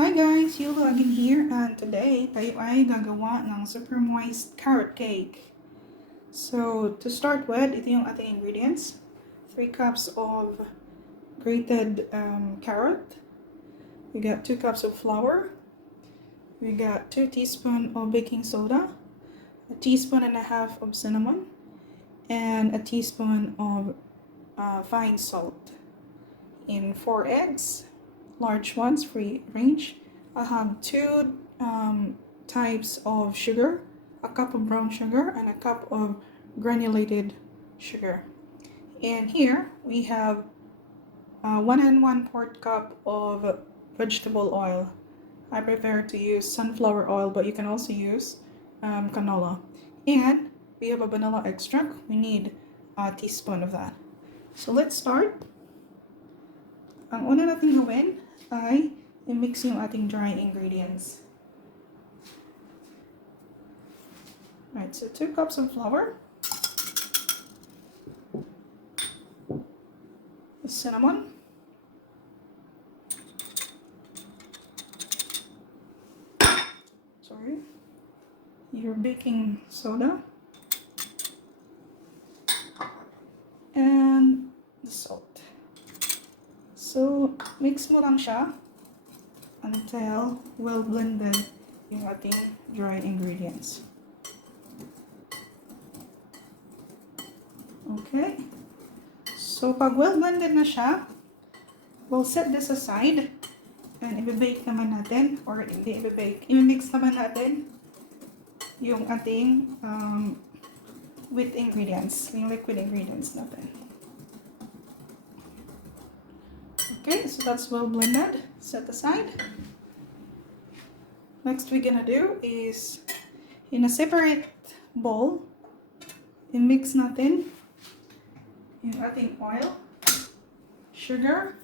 Hi guys, Yulo again here, and today tayo ay gagawa ng super moist carrot cake. So to start with, ito yung ating ingredients. 3 cups of grated carrot. We got 2 cups of flour. We got 2 teaspoons of baking soda, a teaspoon and a half of cinnamon, and a teaspoon of fine salt. In 4 eggs, large ones, free range. I have 2 types of sugar, a cup of brown sugar and a cup of granulated sugar. And here we have 1 1/4 cup of vegetable oil. I prefer to use sunflower oil, but you can also use canola. And we have a vanilla extract. We need a teaspoon of that. So let's start. Ang una natin gawin ay i-mix yung ating dry ingredients. Right, so 2 cups of flour, cinnamon, your baking soda, and the salt. So, mix mo lang siya until well blended yung ating dry ingredients. Okay. So, pag well blended na siya, we'll set this aside and i-bake naman natin, or hindi i-bake, i-mix naman natin yung ating wet ingredients, yung liquid ingredients natin. Okay, so that's well blended, set aside. Next we're gonna do is, in a separate bowl, i-mix natin yung ating oil, sugar,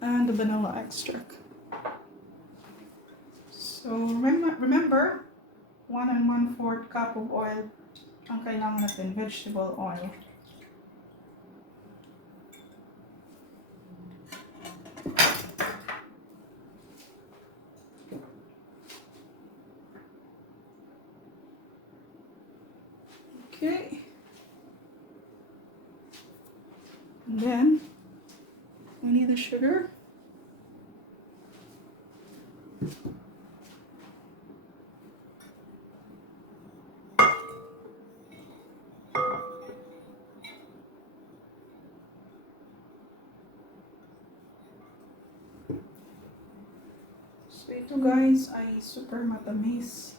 and the vanilla extract. So remember, 1 1/4 cup of oil ang kailangan natin, vegetable oil. Okay. And then we need the sugar. So ito guys ay super matamis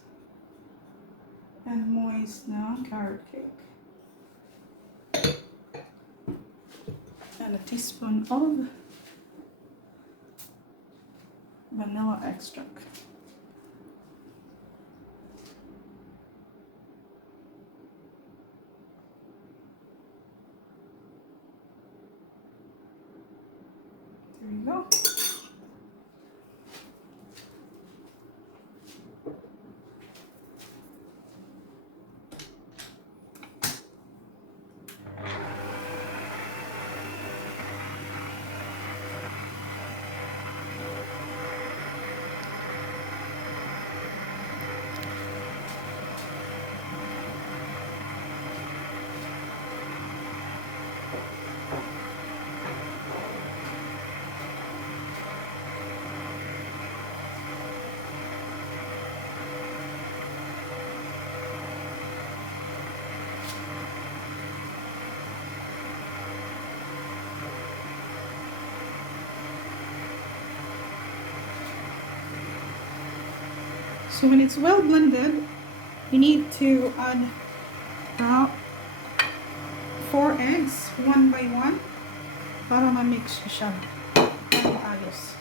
and moist na carrot cake. And a teaspoon of vanilla extract. There you go. So when it's well blended, you need to add 4 eggs, 1 by 1, para ma-mix siya ng ayos.